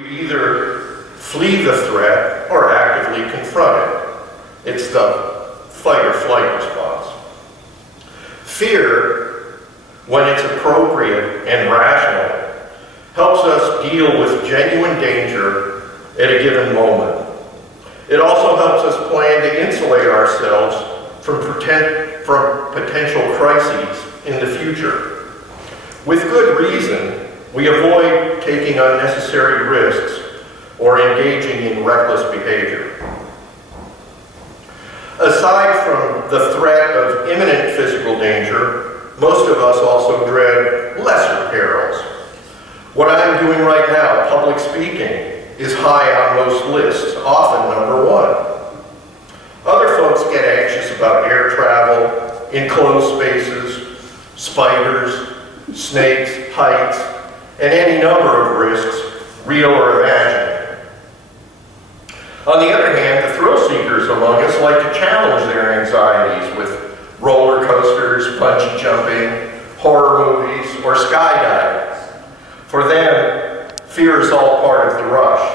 We either flee the threat or actively confront it. It's the fight or flight response. Fear, when it's appropriate and rational, helps us deal with genuine danger at a given moment. It also helps us plan to insulate ourselves from potential crises in the future. With good reason, we avoid taking unnecessary risks or engaging in reckless behavior. Aside from the threat of imminent physical danger, most of us also dread lesser perils. What I'm doing right now, public speaking, is high on most lists, often number one. Other folks get anxious about air travel, enclosed spaces, spiders, snakes, heights, and any number of risks, real or imagined. On the other hand, the thrill seekers among us like to challenge their anxieties with roller coasters, bungee jumping, horror movies, or skydiving. For them, fear is all part of the rush.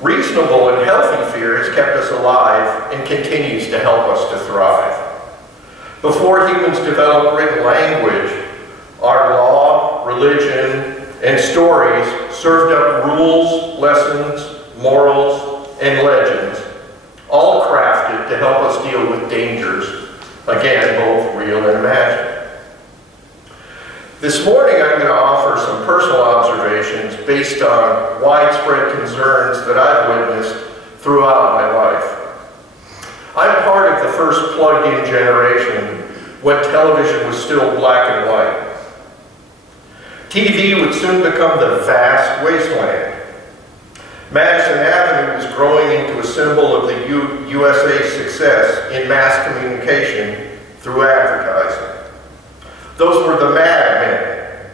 Reasonable and healthy fear has kept us alive and continues to help us to thrive. Before humans developed written language, our law, religion, and stories served up rules, lessons, morals, and legends, all crafted to help us deal with dangers, again, both real and imagined. This morning I'm going to offer some personal observations based on widespread concerns that I've witnessed throughout my life. I'm part of the first plugged-in generation when television was still black and white. TV would soon become the vast wasteland. Madison Avenue was growing into a symbol of the USA's success in mass communication through advertising. Those were the madmen.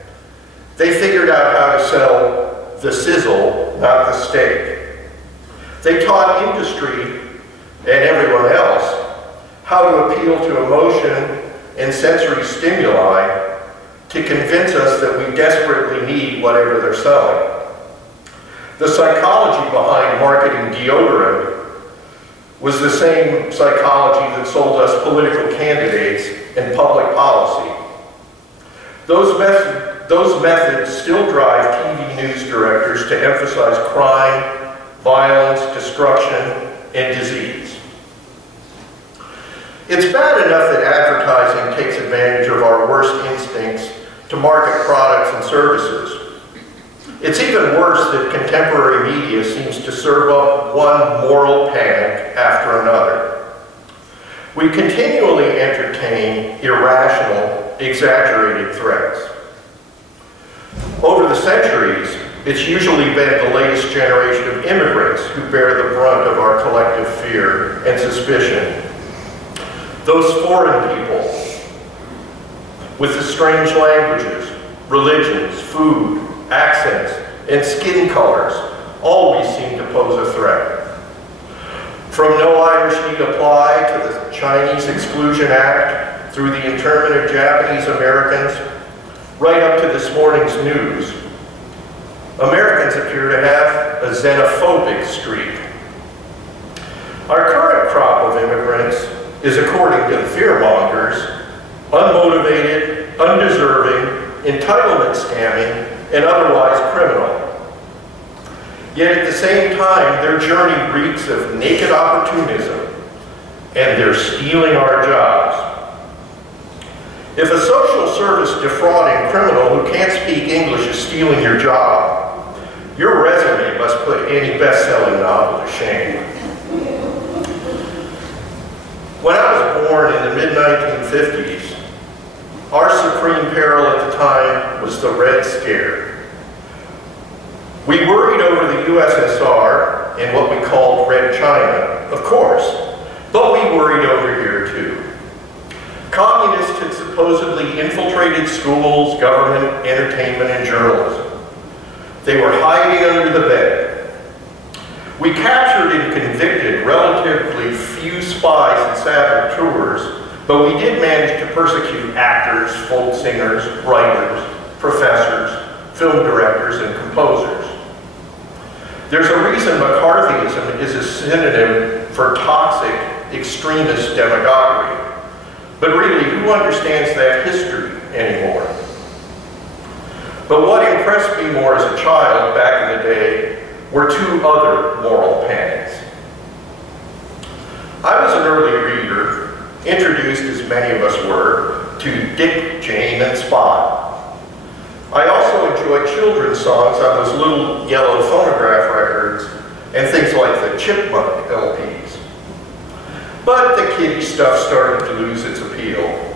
They figured out how to sell the sizzle, not the steak. They taught industry and everyone else how to appeal to emotion and sensory stimuli to convince us that we desperately need whatever they're selling. The psychology behind marketing deodorant was the same psychology that sold us political candidates and public policy. Those methods still drive TV news directors to emphasize crime, violence, destruction, and disease. It's bad enough that advertising takes advantage of our worst instincts to market products and services. It's even worse that contemporary media seems to serve up one moral panic after another. We continually entertain irrational, exaggerated threats. Over the centuries, it's usually been the latest generation of immigrants who bear the brunt of our collective fear and suspicion. Those foreign people with the strange languages, religions, food, accents, and skin colors always seem to pose a threat. From No Irish Need Apply to the Chinese Exclusion Act, through the internment of Japanese Americans, right up to this morning's news, Americans appear to have a xenophobic streak. Our current crop of immigrants is, according to the fearmongers, unmotivated, undeserving, entitlement scamming, and otherwise criminal. Yet at the same time, their journey reeks of naked opportunism, and they're stealing our jobs. If a social service defrauding criminal who can't speak English is stealing your job, your resume must put any best-selling novel to shame. When I was born in the mid-1950s, our supreme peril at the time was the Red Scare. We worried over the USSR and what we called Red China, of course, but we worried over here too. Communists had supposedly infiltrated schools, government, entertainment, and journalism. They were hiding under the bed. We captured and convicted relatively few spies and saboteurs, but we did manage to persecute actors, folk singers, writers, professors, film directors, and composers. There's a reason McCarthyism is a synonym for toxic, extremist demagoguery. But really, who understands that history anymore? But what impressed me more as a child back in the day were two other moral panics. I was an early reader, introduced, as many of us were, to Dick, Jane, and Spot. I also enjoyed children's songs on those little yellow phonograph records and things like the Chipmunk LPs. But the kiddie stuff started to lose its appeal.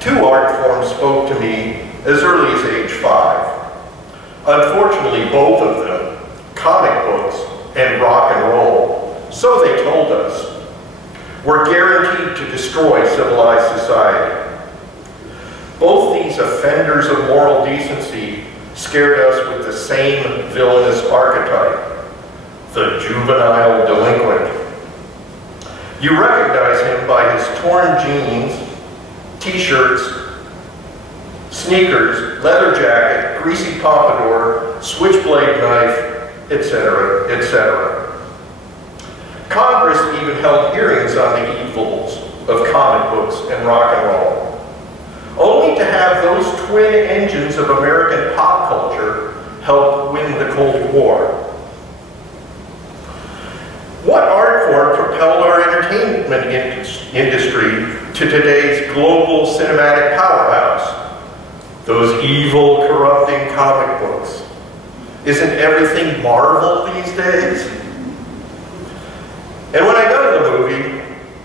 Two art forms spoke to me as early as age 5. Unfortunately, both of them, comic books and rock and roll, so they told us, were guaranteed to destroy civilized society. Both these offenders of moral decency scared us with the same villainous archetype, the juvenile delinquent. You recognize him by his torn jeans, t-shirts, sneakers, leather jacket, greasy pompadour, switchblade knife, etc., etc. Congress even held hearings on the evils of comic books and rock and roll, only to have those twin engines of American pop culture help win the Cold War. What art form propelled our entertainment industry to today's global cinematic powerhouse? Those evil, corrupting comic books. Isn't everything Marvel these days? And when I go to the movie,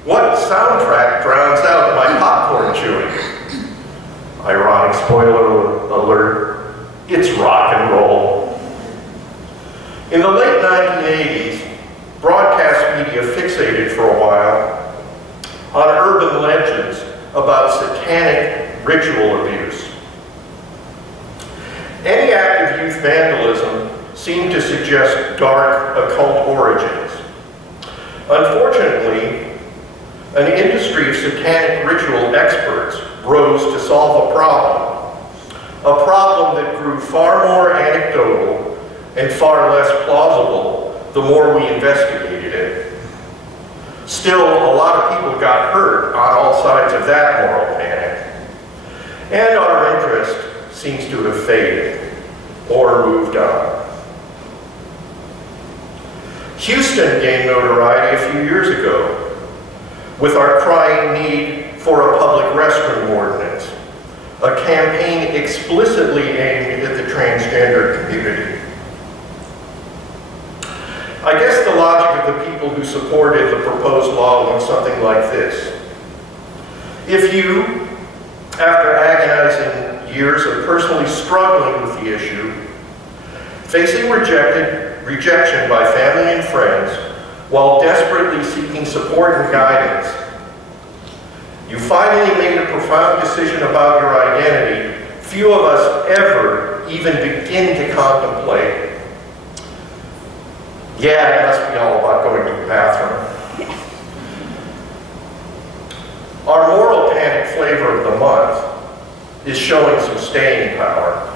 what soundtrack drowns out my popcorn chewing? Ironic spoiler alert, it's rock and roll. In the late 1980s, broadcast media fixated for a while on urban legends about satanic ritual abuse. Any act of youth vandalism seemed to suggest dark occult origins. Unfortunately, an industry of satanic ritual experts rose to solve a problem that grew far more anecdotal and far less plausible the more we investigated it. Still, a lot of people got hurt on all sides of that moral panic, and our interest seems to have faded or moved on. Houston gained notoriety a few years ago with our crying need for a public restroom ordinance, a campaign explicitly aimed at the transgender community. I guess the logic of the people who supported the proposed law went something like this. If you, after agonizing years of personally struggling with the issue, facing rejection by family and friends, while desperately seeking support and guidance, you finally made a profound decision about your identity few of us ever even begin to contemplate. Yeah, it must be all about going to the bathroom. Our moral panic flavor of the month is showing some staying power.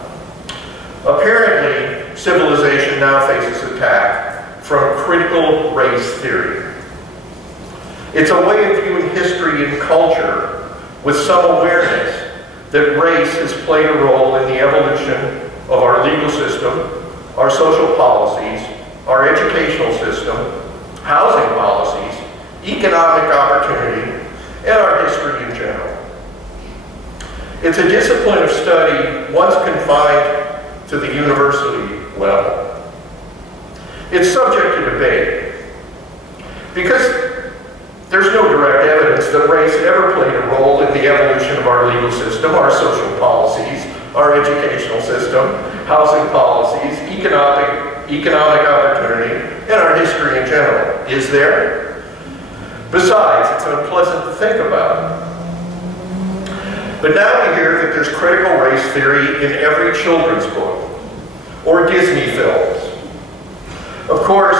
Apparently, civilization now faces attack from critical race theory. It's a way of viewing history and culture with some awareness that race has played a role in the evolution of our legal system, our social policies, our educational system, housing policies, economic opportunity, and our history in general. It's a discipline of study once confined to the university level. It's subject to debate because there's no direct evidence that race ever played a role in the evolution of our legal system, our social policies, our educational system, housing policies, economic opportunity, and our history in general. Is there? Besides, it's unpleasant to think about. But now we hear that there's critical race theory in every children's book or Disney films. Of course,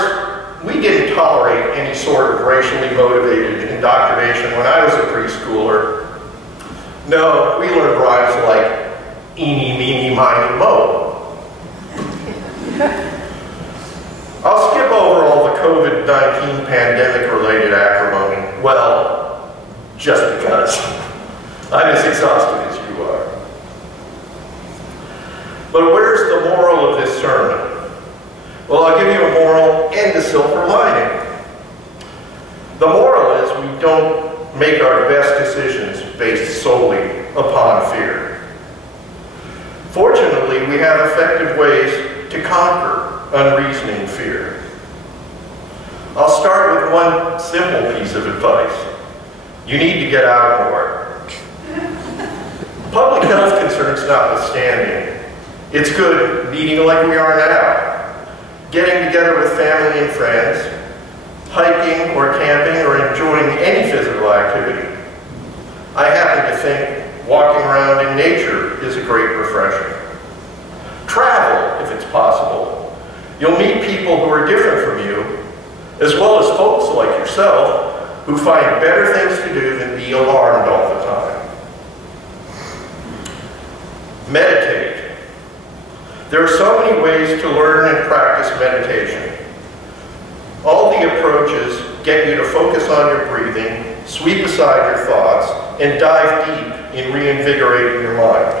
we didn't tolerate any sort of racially motivated indoctrination when I was a preschooler. No, we learned rhymes like eeny, meeny, miny, mo. COVID-19 pandemic-related acrimony? Well, just because. I'm as exhausted as you are. But where's the moral of this sermon? Well, I'll give you a moral and a silver lining. The moral is we don't make our best decisions based solely upon fear. Fortunately, we have effective ways to conquer unreasoning fear. I'll start with one simple piece of advice. You need to get out more. Public health concerns notwithstanding, it's good meeting like we are now, getting together with family and friends, hiking or camping or enjoying any physical activity. I happen to think walking around in nature is a great refresher. Travel, if it's possible. You'll meet people who are different from you, as well as folks like yourself who find better things to do than be alarmed all the time. Meditate. There are so many ways to learn and practice meditation. All the approaches get you to focus on your breathing, sweep aside your thoughts, and dive deep in reinvigorating your mind.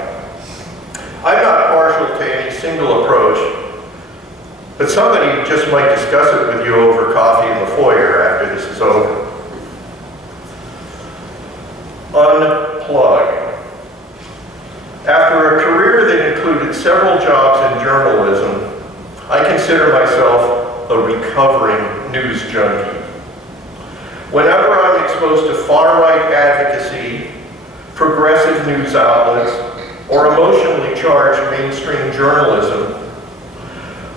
I'm not partial to any single approach, but somebody just might discuss it with you over coffee in the foyer after this is over. Unplug. After a career that included several jobs in journalism, I consider myself a recovering news junkie. Whenever I'm exposed to far-right advocacy, progressive news outlets, or emotionally charged mainstream journalism,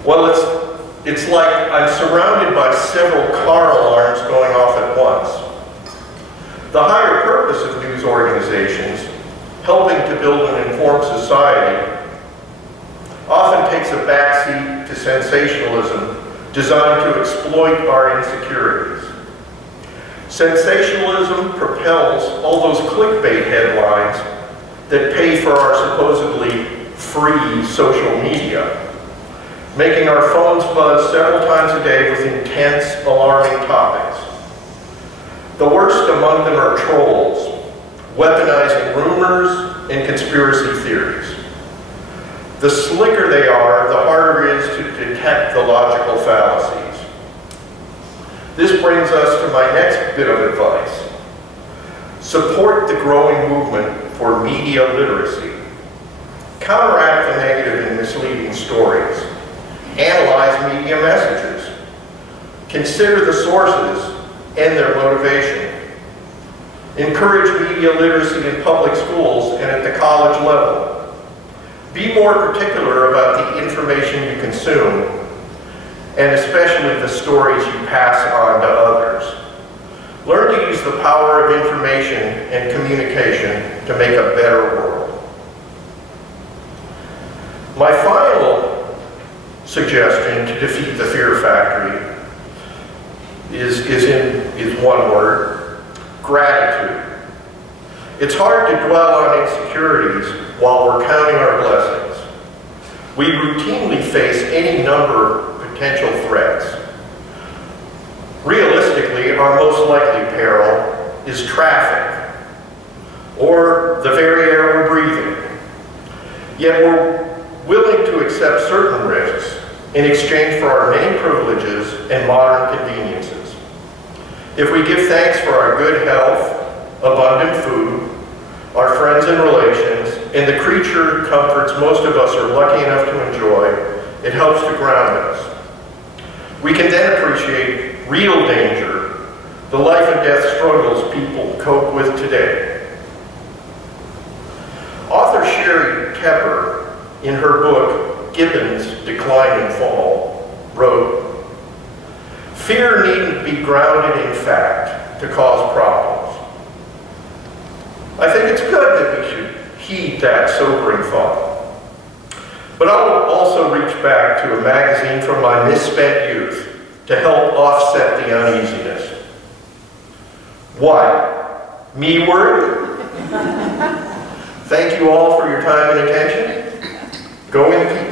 well, it's like I'm surrounded by several car alarms going off at once. The higher purpose of news organizations, helping to build an informed society, often takes a backseat to sensationalism designed to exploit our insecurities. Sensationalism propels all those clickbait headlines that pay for our supposedly free social media, making our phones buzz several times a day with intense, alarming topics. The worst among them are trolls, weaponizing rumors and conspiracy theories. The slicker they are, the harder it is to detect the logical fallacies. This brings us to my next bit of advice. Support the growing movement for media literacy. Counteract the negative and misleading stories. Analyze media messages. Consider the sources and their motivation. Encourage media literacy in public schools and at the college level. Be more particular about the information you consume, and especially the stories you pass on to others. Learn to use the power of information and communication to make a better world. My final suggestion to defeat the fear factory is one word: gratitude. It's hard to dwell on insecurities while we're counting our blessings. We routinely face any number of potential threats. Realistically, our most likely peril is traffic, or the very air we're breathing. Yet we're willing to accept certain risks in exchange for our many privileges and modern conveniences. If we give thanks for our good health, abundant food, our friends and relations, and the creature comforts most of us are lucky enough to enjoy, it helps to ground us. We can then appreciate real danger, the life and death struggles people cope with today. Author Sherry Tepper, in her book, Gibbon's Decline and Fall, wrote, "Fear needn't be grounded in fact to cause problems." I think it's good that we should heed that sobering thought. But I'll also reach back to a magazine from my misspent youth to help offset the uneasiness. What? Me worried? Thank you all for your time and attention. Go in peace.